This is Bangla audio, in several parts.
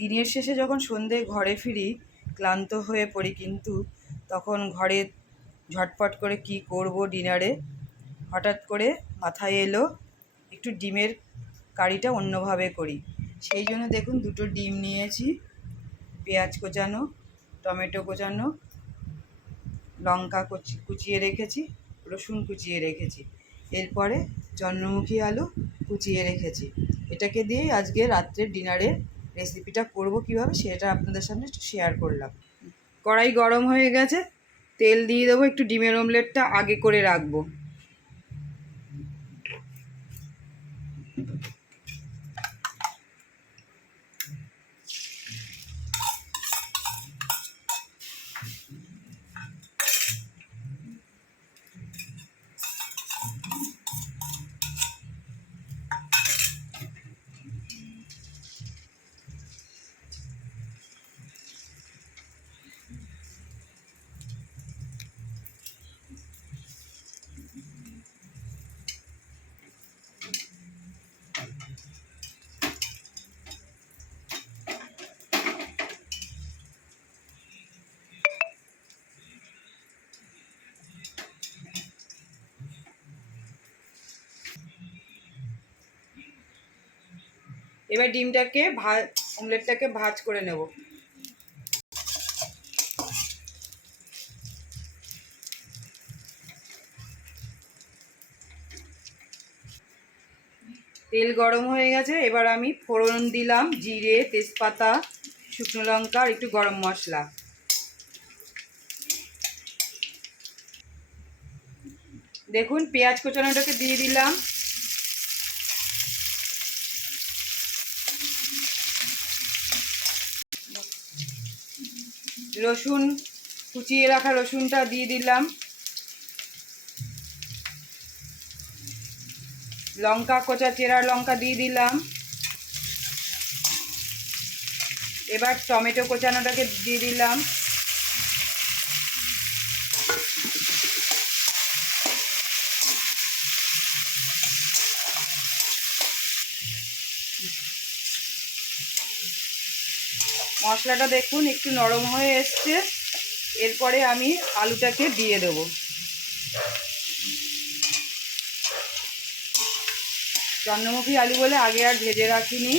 দিনের শেষে যখন সন্ধে ঘরে ফিরি ক্লান্ত হয়ে পড়ি, কিন্তু তখন ঘরে ঝটপট করে কি করব ডিনারে হঠাৎ করে মাথায় এলো একটু ডিমের কারিটা অন্যভাবে করি। সেই জন্য দেখুন দুটো ডিম নিয়েছি, পেঁয়াজ কোচানো, টমেটো কোচানো, লঙ্কা কুচিয়ে রেখেছি, রসুন কুচিয়ে রেখেছি, এরপরে চন্দ্রমুখী আলু কুচিয়ে রেখেছি। এটাকে দিয়েই আজকে রাত্রের ডিনারের রেসিপিটা করব কীভাবে সেটা আপনাদের সামনে একটু শেয়ার করলাম। কড়াই গরম হয়ে গেছে, তেল দিয়ে দেবো, একটু ডিমের অমলেটটা আগে করে রাখবো। এবার ডিমটাকে অমলেটটাকে ভাজ করে নেব। তেল গরম হয়ে গেছে, এবার আমি ফোড়ন দিলাম জিরে, তেজপাতা, শুকনো লঙ্কা আর একটু গরম মশলা। দেখুন পেঁয়াজ কোচানোটাকে দিয়ে দিলাম, রসুন কুচিয়ে রাখা রসুনটা দিয়ে দিলাম, লঙ্কা কোচা চেরা লঙ্কা দিয়ে দিলাম, এবার টমেটো কোচানোটাকে দিয়ে দিলাম, মশলাটা দেখুন একটু নরম হয়ে এসছে, এরপরে আমি আলুটাকে দিয়ে দেবো। চন্দ্রমুখী আলু বলে আগে আর ভেজে রাখিনি।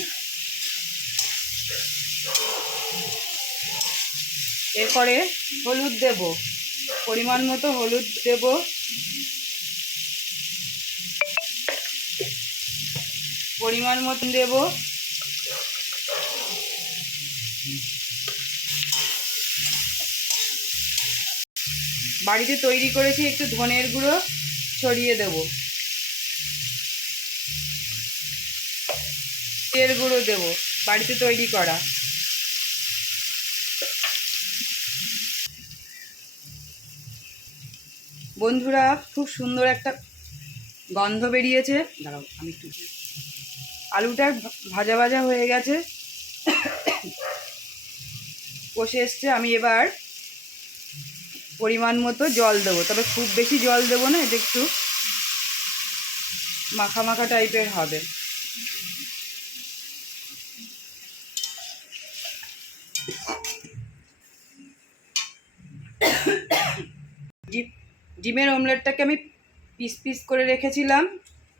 এরপরে হলুদ দেব, পরিমাণ মতো হলুদ দেব, পরিমাণ মতো দেব, বাড়িতে তৈরি করেছি একটু ধনের গুঁড়ো ছড়িয়ে দেব, জিরের গুঁড়ো দেব বাড়িতে তৈরি করা। বন্ধুরা খুব সুন্দর একটা গন্ধ বেরিয়েছে, দাঁড়াও আমি একটু, আলুটা ভাজা ভাজা হয়ে গেছে, কষে এসছে। আমি এবার পরিমাণ মতো জল দেবো, তবে খুব বেশি জল দেবো না, এটা একটু মাখা মাখা টাইপের হবে। ডিমের অমলেটটাকে আমি পিস পিস করে রেখেছিলাম,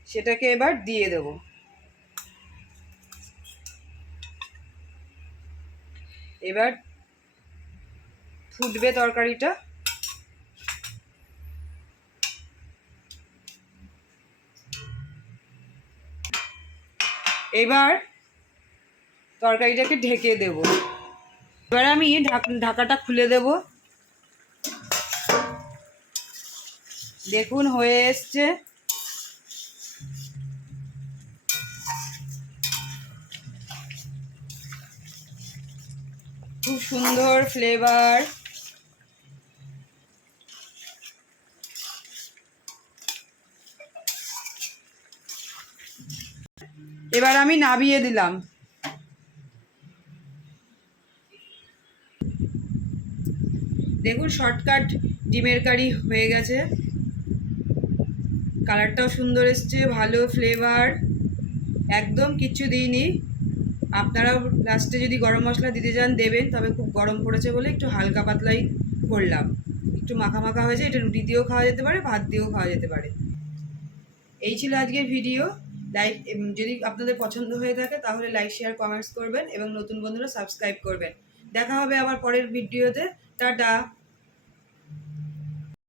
সেটাকে এবার দিয়ে দেব। এবার ফুটবে তরকারিটা। এবার তরকারিটাকে ঢেকে দেব। এবার আমি ঢাকাটা খুলে দেব। দেখুন হয়ে এসছে, খুব সুন্দর ফ্লেভার। এবার আমি নামিয়ে দিলাম। দেখুন শর্টকাট ডিমের কারি হয়ে গেছে, কালারটাও সুন্দর এসছে, ভালো ফ্লেভার, একদম কিচ্ছু দিইনি, আপনারাও লাস্টে যদি গরম মশলা দিতে চান দেবেন, তবে খুব গরম পড়েছে বলে একটু হালকা পাতলাই করলাম। একটু মাখা মাখা হয়েছে, এটা রুটি দিয়েও খাওয়া যেতে পারে, ভাত দিয়েও খাওয়া যেতে পারে। এই ছিল আজকের ভিডিও। লাইক, যদি আপনাদের পছন্দ হয়ে থাকে তাহলে লাইক, শেয়ার, কমেন্টস করবেন এবং নতুন বন্ধুরা সাবস্ক্রাইব করবেন। দেখা হবে আবার পরের ভিডিওতে। টাটা।